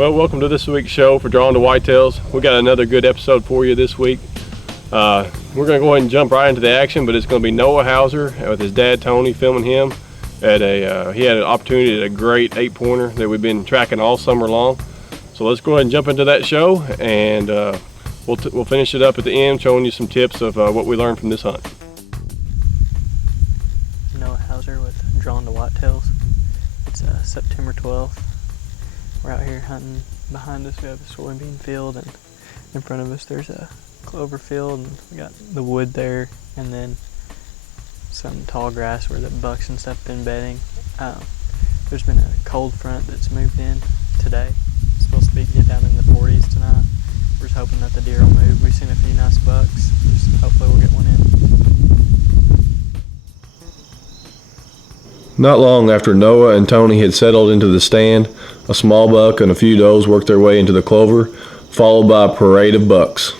Well, welcome to this week's show for Drawn to Whitetails. We got another good episode for you this week. We're going to go ahead and jump right into the action, but it's going to be Noah Hauser with his dad Tony filming him at he had an opportunity at a great 8-pointer that we've been tracking all summer long. So let's go ahead and jump into that show, and we'll finish it up at the end, showing you some tips of what we learned from this hunt. Noah Hauser with Drawn to Whitetails. It's September 12th. We're out here hunting. Behind us we have a soybean field, and in front of us there's a clover field, and we got the wood there, and then some tall grass where the bucks and stuff been bedding. There's been a cold front that's moved in today. It's supposed to get down in the 40s tonight. We're just hoping that the deer will move. We've seen a few nice bucks. Just hopefully we'll get one in. Not long after Noah and Tony had settled into the stand, a small buck and a few does worked their way into the clover, followed by a parade of bucks.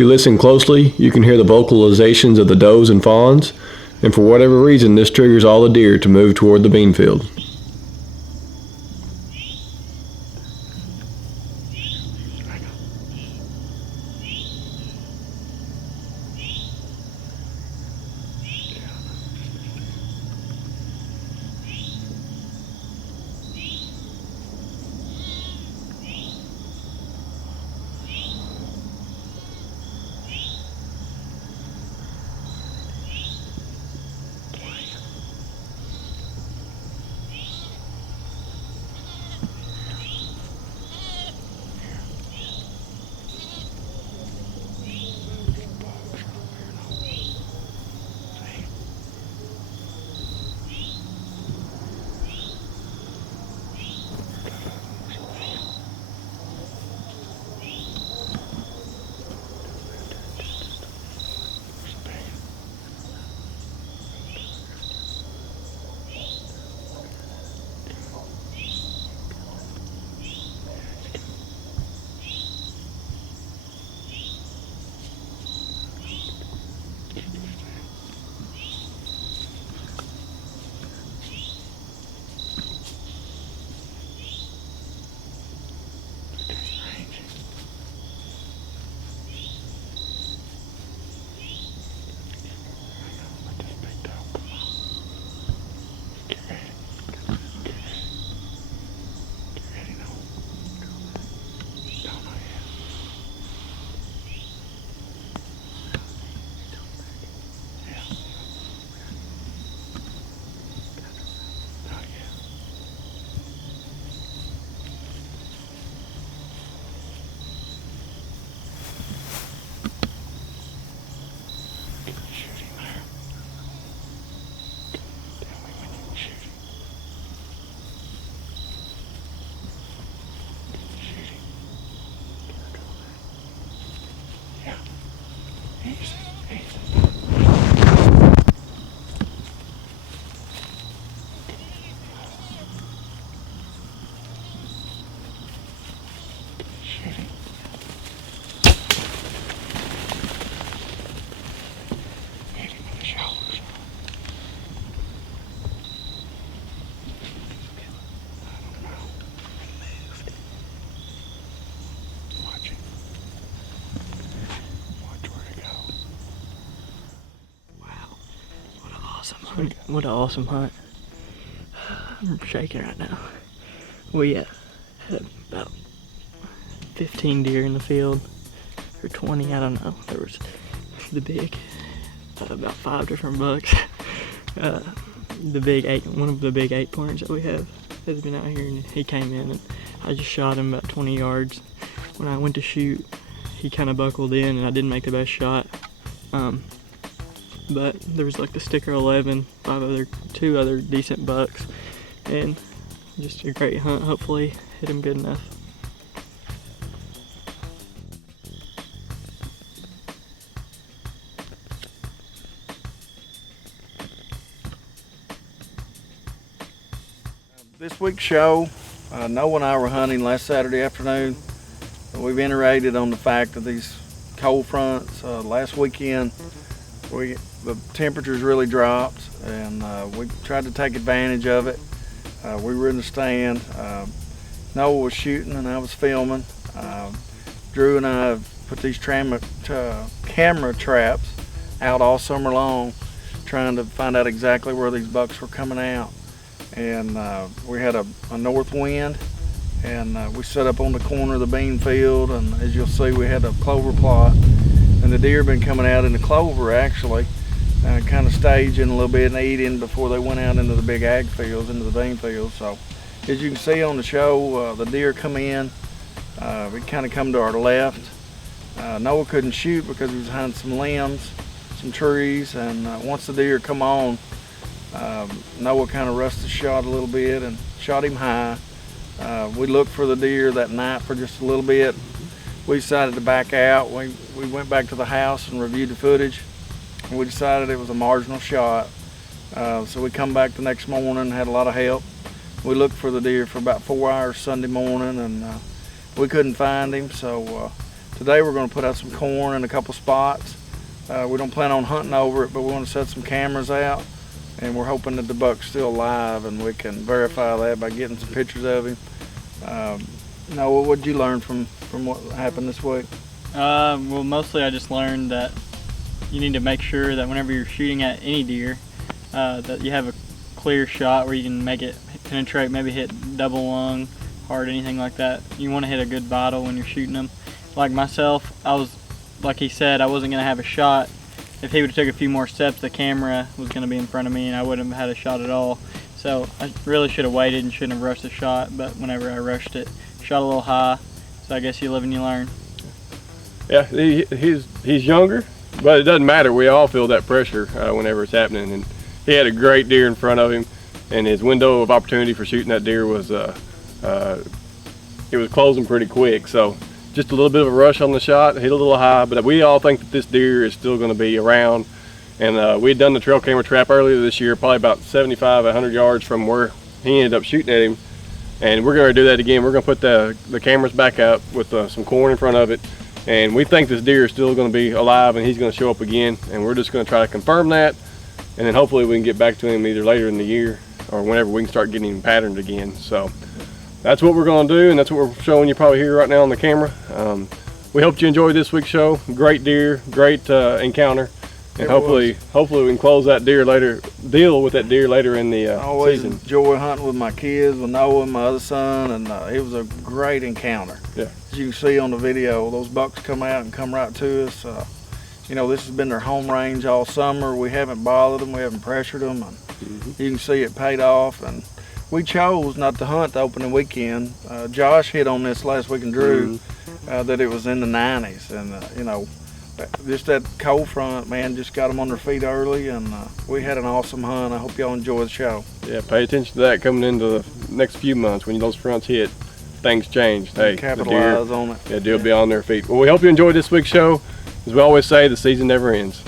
you listen closely, you can hear the vocalizations of the does and fawns, and for whatever reason, this triggers all the deer to move toward the bean field. What an awesome hunt. I'm shaking right now. We had about 15 deer in the field, or 20, I don't know. There was the big, about 5 different bucks. The big one of the big 8-pointers that we have has been out here, and he came in and I just shot him about 20 yards. When I went to shoot, he kind of buckled in and I didn't make the best shot. But there was like the sticker 11, 2 other decent bucks, and just a great hunt. Hopefully hit him good enough. This week's show, Noah and I were hunting last Saturday afternoon. We've iterated on the fact of these cold fronts. Last weekend, the temperatures really dropped, and we tried to take advantage of it. We were in the stand. Noah was shooting and I was filming. Drew and I put these camera traps out all summer long, trying to find out exactly where these bucks were coming out. And we had a north wind, and we set up on the corner of the bean field, and as you'll see, we had a clover plot, and the deer have been coming out in the clover actually, kind of staging a little bit and eating before they went out into the big ag fields, into the bean fields. So as you can see on the show, the deer come in, we kind of come to our left. Noah couldn't shoot because he was behind some limbs, some trees, and once the deer come on, Noah kind of rushed the shot a little bit and shot him high. We looked for the deer that night for just a little bit. We decided to back out. We went back to the house and reviewed the footage, and we decided it was a marginal shot. So we come back the next morning, had a lot of help. We looked for the deer for about 4 hours Sunday morning, and we couldn't find him. So Today we're going to put out some corn in a couple spots. We don't plan on hunting over it, but we want to set some cameras out, and we're hoping that the buck's still alive, and we can verify that by getting some pictures of him. Noah, what did you learn from what happened this week? Well, mostly I just learned that you need to make sure that whenever you're shooting at any deer, that you have a clear shot where you can make it penetrate, maybe hit double lung, heart, anything like that. You want to hit a good vital when you're shooting them. Like myself, like he said, I wasn't going to have a shot. If he would have took a few more steps, the camera was going to be in front of me and I wouldn't have had a shot at all. So I really should have waited and shouldn't have rushed the shot, but whenever I rushed it, shot a little high. So I guess you live and you learn. Yeah, he's younger, but it doesn't matter. We all feel that pressure whenever it's happening. And he had a great deer in front of him, and his window of opportunity for shooting that deer was it was closing pretty quick. So just a little bit of a rush on the shot, hit a little high, but we all think that this deer is still going to be around. And we had done the trail camera trap earlier this year, probably about 75, 100 yards from where he ended up shooting at him. And we're going to do that again. We're going to put the cameras back up with some corn in front of it. And we think this deer is still going to be alive and he's going to show up again. And we're just going to try to confirm that. And then hopefully we can get back to him either later in the year or whenever we can start getting him patterned again. So that's what we're going to do, and that's what we're showing you probably here right now on the camera. We hope you enjoyed this week's show. Great deer, great encounter, and hopefully we can close that deal with that deer later in the I always season. enjoy hunting with my kids, with Noah and my other son, and it was a great encounter. Yeah. As you can see on the video, those bucks come out and come right to us. You know, this has been their home range all summer. We haven't bothered them, we haven't pressured them, and you can see it paid off. And we chose not to hunt the opening weekend. Josh hit on this last week and Drew that it was in the 90s, and you know, just that cold front, man, just got them on their feet early, and we had an awesome hunt. I hope y'all enjoy the show. Yeah, pay attention to that coming into the next few months. When those fronts hit, things change. Hey, capitalize on it. Yeah, deer will be on their feet. Well, we hope you enjoyed this week's show. As we always say, the season never ends.